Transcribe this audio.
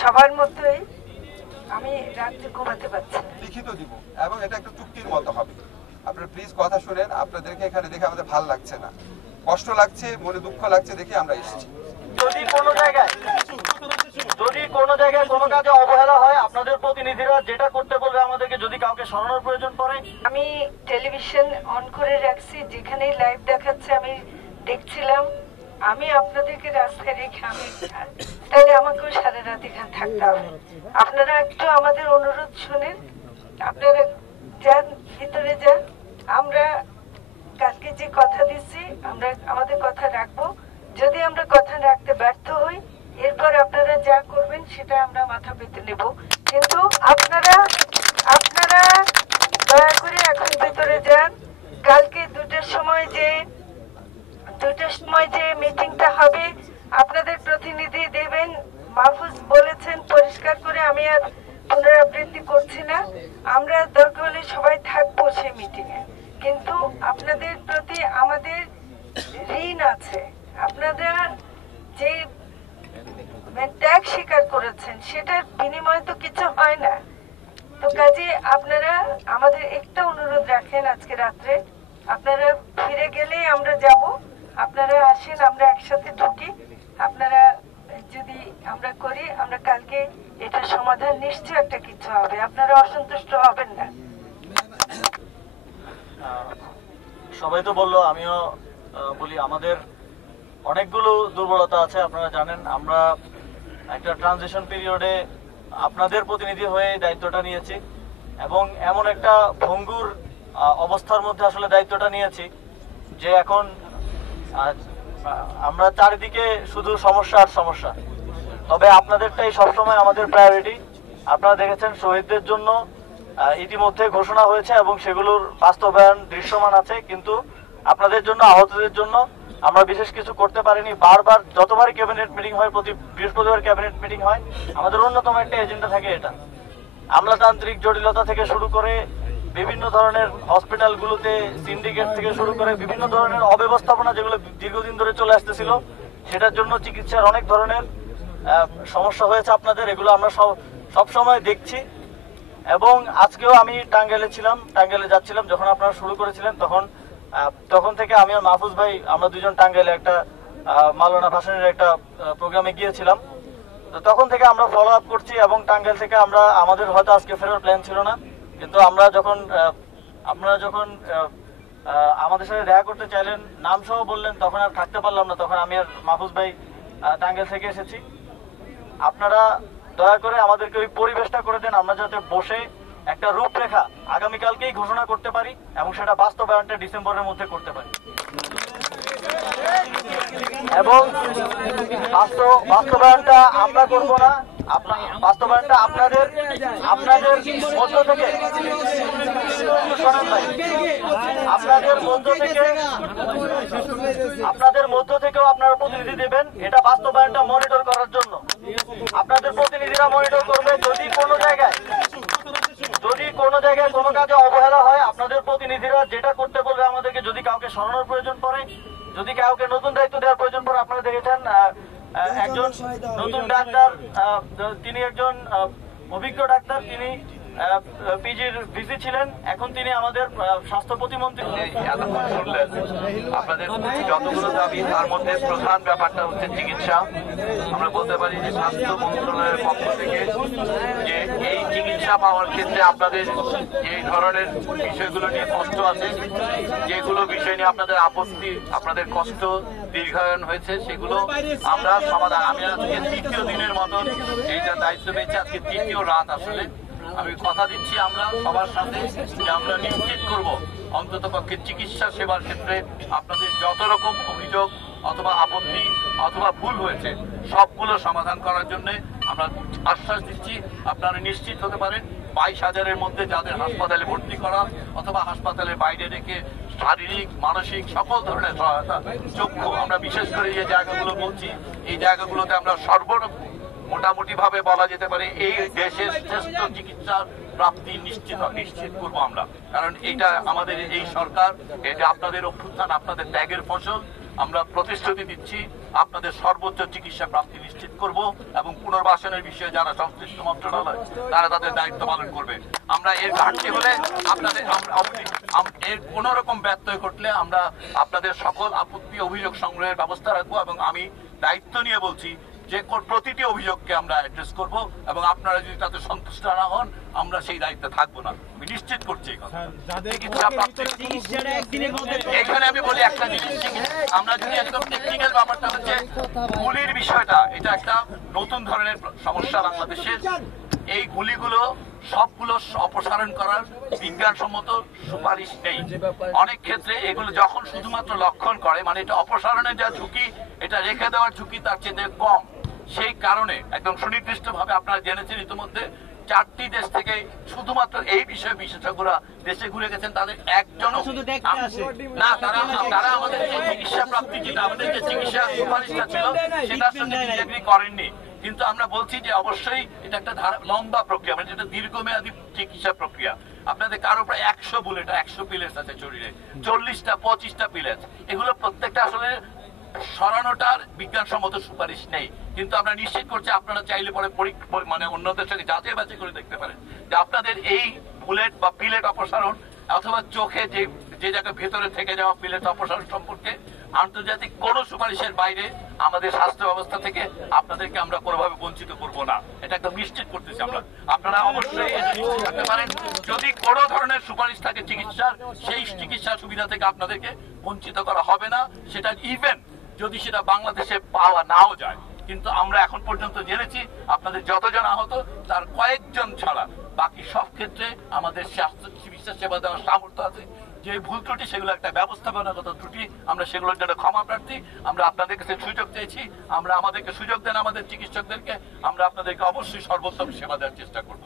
সবার মতোই আমি রাত্রে ঘুমাতে পারছি না। লিখিত দিব এবং এটা একটা চুক্তির মতো হবে। আপনারা প্লিজ কথা শুনেন। আপনাদেরকে এখানে দেখে আমাদের ভালো লাগছে না, কষ্ট লাগছে, মনে দুঃখ লাগছে দেখে আমরা এসেছি। যদি কোনো জায়গায় কোনো কাজে অবহেলা হয়, আপনাদের প্রতিনিধিরা যেটা করতে বলবে আমাদেরকে, যদি কাউকে সরানোর প্রয়োজন পড়ে, আমি টেলিভিশন অন করে রাখছি, যেখানেই লাইভ দেখাচ্ছে আমি দেখছিলাম। আমি আপনাদেরকে রাস্তায় রেখে আমি তাহলে আমাকেও সারা রাত এখানে থাকতে হবে। আপনারা একটু আমাদের অনুরোধ শুনেন, আপনারা যান, ভিতরে যান। আমরা কালকে যে কথা দিচ্ছি আমরা আমাদের কথা রাখবো। যদি আমরা কথা রাখতে ব্যর্থ হই, এরপর আপনারা যা করবেন সেটা আমরা মাথা পেতে নেব। কিন্তু আপনারা দয়া করে এখন ভিতরে যান। কালকে 2টার সময় যে মিটিংটা হবে, আপনাদের প্রতিনিধি দেবেন। মাহফুজ বলেছেন পরিষ্কার করে, আমি আর পুনরাবৃত্তি করছি না। আমরা দরকার হলে সবাই থাকবো সেই মিটিংয়ে, কিন্তু আপনাদের প্রতি আমাদের ঋণ আছে। আপনারা যে ত্যাগ স্বীকার করেছেন সেটার বিনিময়ে তো কিছু হয় না। তো কাজে আপনারা আমাদের একটা অনুরোধ রাখেন, আজকে রাত্রে আপনারা ফিরে গেলেই আমরা যাব। আপনারা আসেন, আমরা একসাথে ঢুকি। আপনারা যদি আমরা করি, আমরা কালকে এটা সমাধান নিশ্চয় একটা কিছু হবে। আপনারা অসন্তুষ্ট হবেন না। সবাই তো বললো, আমিও বলি, আমাদের অনেকগুলো দুর্বলতা আছে। আপনারা জানেন আমরা একটা ট্রানজিশন পিরিয়ডে আপনাদের প্রতিনিধি হয়ে দায়িত্বটা নিয়েছি এবং এমন একটা ভঙ্গুর অবস্থার মধ্যে আসলে দায়িত্বটা নিয়েছি যে এখন আমরা চারিদিকে শুধু সমস্যা আর সমস্যা। তবে আপনাদেরটাই সবসময় আমাদের প্রায়োরিটি। আপনারা দেখেছেন শহীদদের জন্য ইতিমধ্যে ঘোষণা হয়েছে এবং সেগুলোর বাস্তবায়ন দৃশ্যমান আছে, কিন্তু আপনাদের জন্য, আহতদের জন্য আমরা বিশেষ কিছু করতে পারিনি। বারবার যতবারই ক্যাবিনেট মিটিং হয়, প্রতি বৃহস্পতিবার ক্যাবিনেট মিটিং হয়, আমাদের অন্যতম একটা এজেন্ডা থাকে এটা। আমলাতান্ত্রিক জটিলতা থেকে শুরু করে বিভিন্ন ধরনের হসপিটালগুলোতে সিন্ডিকেট থেকে শুরু করে বিভিন্ন ধরনের অব্যবস্থাপনা যেগুলো দীর্ঘদিন ধরে চলে আসতেছিল, সেটার জন্য চিকিৎসার অনেক ধরনের সমস্যা হয়েছে আপনাদের। এগুলো আমরা সব সময় দেখছি এবং আজকেও আমি টাঙ্গাইলে ছিলাম, টাঙ্গাইলে যাচ্ছিলাম যখন আপনারা শুরু করেছিলেন, তখন থেকে আমি আর মাহফুজ ভাই আমরা দুজন টাঙ্গাইলে একটা মাওলানা ভাসানীর একটা প্রোগ্রামে গিয়েছিলাম। তো তখন থেকে আমরা ফলো আপ করছি এবং টাঙ্গাইল থেকে আমাদের হয়তো আজকে ফেরার প্ল্যান ছিল না, কিন্তু আপনারা যখন আমাদের সাথে দেখা করতে চাইলেন, নাম সহ বললেন, তখন আর থাকতে পারলাম না। তখন আমি আর মাহফুজ ভাই টাঙ্গাইল থেকে এসেছি। আপনারা দয়া করে আমাদেরকে ওই পরিবেশটা করে দেন, আমরা যাতে বসে একটা রূপরেখা আগামীকালকেই ঘোষণা করতে পারি এবং সেটা বাস্তবায়নটা ডিসেম্বরের মধ্যে করতে পারি। এবং বাস্তবায়নটা আমরা করবো না, বাস্তবায়নটা আপনাদের মধ্য থেকে, আপনাদের মধ্য থেকেও আপনারা প্রতিনিধি দেবেন এটা বাস্তবায়নটা মনিটর করার জন্য। আপনাদের প্রতিনিধিরা মনিটর করবে। যদি কোনো জায়গায় কোনো কাজে অবহেলা হয়, আপনাদের প্রতিনিধিরা যেটা করতে বলবে আমাদেরকে, যদি কাউকে সরানোর প্রয়োজন পড়ে, যদি কাউকে নতুন দায়িত্ব দেওয়ার প্রয়োজন পড়ে, আপনারা দেখেছেন একজন নতুন ডাক্তার, তিনি একজন অভিজ্ঞ ডাক্তার, তিনি পিজির ভিসি ছিলেন, এখন তিনি আমাদের স্বাস্থ্য প্রতিমন্ত্রী। এতক্ষণ শুনলেন আপনাদের যতগুলো দাবি, তার মধ্যে প্রধান ব্যাপারটা হচ্ছে চিকিৎসা। আমরা বলতে পারি যে স্বাস্থ্য মন্ত্রণালয়ের পক্ষ থেকে যে এই চিকিৎসা পাওয়ার ক্ষেত্রে আপনাদের এই ধরনের বিষয়গুলো নিয়ে কষ্ট আছে, যেগুলো বিষয় নিয়ে আপনাদের আপত্তি, আপনাদের কষ্ট দীর্ঘায়ন হয়েছে, সেগুলো আমরা সমাধান। আমি আজকে 3য় দিনের মতন এইটা দায়িত্ব পেয়েছি, আজকে 3য় রাত। আসলে আমি কথা দিচ্ছি আমরা সবার সাথে যে আমরা নিশ্চিত করব অন্তত পক্ষে চিকিৎসা সেবার ক্ষেত্রে আপনাদের যত রকম অভিযোগ অথবা আপত্তি অথবা ভুল হয়েছে সবগুলো সমাধান করার জন্য আমরা আশ্বাস দিচ্ছি। আপনারা নিশ্চিত হতে পারেন 22,000-এর মধ্যে যাদের হাসপাতালে ভর্তি করা অথবা হাসপাতালের বাইরে রেখে শারীরিক মানসিক সকল ধরনের সহায়তা, চক্ষু, আমরা বিশেষ করে যে জায়গাগুলো বলছি এই জায়গাগুলোতে আমরা মোটামুটি ভাবে বলা যেতে পারে এই দেশের শ্রেষ্ঠ চিকিৎসার প্রাপ্তি নিশ্চিত করবো আমরা। কারণ এটা আমাদের এই সরকার, এটা আপনাদের অভ্যুত্থান, আপনাদের ত্যাগের ফসল। আমরা প্রতিশ্রুতি দিচ্ছি আপনাদের সর্বোচ্চ চিকিৎসা প্রাপ্তি নিশ্চিত করব এবং পুনর্বাসনের বিষয়ে যারা সংশ্লিষ্ট মন্ত্রণালয় তারা তাদের দায়িত্ব পালন করবে। আমরা এর ঘাটতি হলে আপনাদের এর কোন রকম ব্যত্যয় ঘটলে আমরা আপনাদের সকল আপত্তি অভিযোগ সংগ্রহের ব্যবস্থা রাখবো এবং আমি দায়িত্ব নিয়ে বলছি যে প্রতিটি অভিযোগকে আমরা অ্যাড্রেস করব এবং আপনারা যদি তাতে সন্তুষ্ট না হন আমরা সেই দায়িত্বে থাকবো না। আমি নিশ্চিত করছি এই কথা। এখানে আমি বলি একটা জিনিস, আমরা যদি একদম টেকনিক্যাল ব্যাপারটা হচ্ছে গুলির বিষয়টা, এটা একটা নতুন ধরনের সমস্যা বাংলাদেশের। এই গুলিগুলো সবগুলো অপসারণ করার বিজ্ঞানসম্মত সুপারিশ নেই। অনেক ক্ষেত্রে এগুলো যখন শুধুমাত্র লক্ষণ করে, মানে এটা অপসারণের যা ঝুঁকি, এটা রেখে দেওয়ার ঝুঁকি তার চেয়ে কম। সেই কারণে একদম সুনির্দিষ্টভাবে আপনারা জেনেছেন ইতিমধ্যে 4টি দেশ থেকে শুধুমাত্র এই বিষয়ে বিশেষজ্ঞরা দেশে ঘুরে গেছেন, তাদের একজনও না, তারা আমাদের যে চিকিৎসা প্রাপ্তি, যেটা আমাদের যে চিকিৎসা সুপারিশটা ছিল সেটার সঙ্গে ডিসএগ্রি করেননি। কিন্তু আমরা বলছি যে অবশ্যই এটা একটা লম্বা প্রক্রিয়া, মানে যেটা দীর্ঘমেয়াদী চিকিৎসা প্রক্রিয়া। আপনাদের কারো প্রায় 100 বুলেট 100 পিলেটস আছে শরীরে, 40টা 25টা পিলেটস, এগুলো প্রত্যেকটা আসলে সরানোটার বিজ্ঞানসম্মত সুপারিশ নেই। কিন্তু আমরা নিশ্চিত করছি আপনারা চাইলে পরে মানে অন্যদের সঙ্গে যাচাই বাছাই করে দেখতে পারেন যে আপনাদের এই বুলেট বা পিলেট অপসারণ অথবা চোখে যে জায়গায় ভেতরে থেকে যাওয়া পিলেট অপসারণ সম্পর্কে আন্তর্জাতিক কোন সুপারিশের বাইরে আমাদের স্বাস্থ্য ব্যবস্থা থেকে আপনাদেরকে আমরা কোনোভাবে বঞ্চিত করব না, এটা একদম নিশ্চিত করতেছি আমরা। আপনারা অবশ্যই এটা নিশ্চিত থাকতে পারেন, যদি কোনো ধরনের সুপারিশ থাকে চিকিৎসার, সেই চিকিৎসা সুবিধা থেকে আপনাদেরকে বঞ্চিত করা হবে না। সেটা ইভেন যদি সেটা বাংলাদেশে পাওয়া নাও যায়। কিন্তু আমরা এখন পর্যন্ত জেনেছি আপনাদের যতজন আহত তার কয়েকজন ছাড়া বাকি সব ক্ষেত্রে আমাদের স্বাস্থ্য চিকিৎসা সেবা দেওয়ার সামর্থ্য আছে। যে ভুল ত্রুটি সেগুলো একটা ব্যবস্থাপনাগত ত্রুটি, আমরা সেগুলোর জন্য ক্ষমা প্রার্থী। আমরা আপনাদের কাছে সুযোগ চাইছি, আমরা আমাদেরকে সুযোগ দেন আমাদের চিকিৎসকদেরকে, আমরা আপনাদেরকে অবশ্যই সর্বোত্তম সেবা দেওয়ার চেষ্টা করব।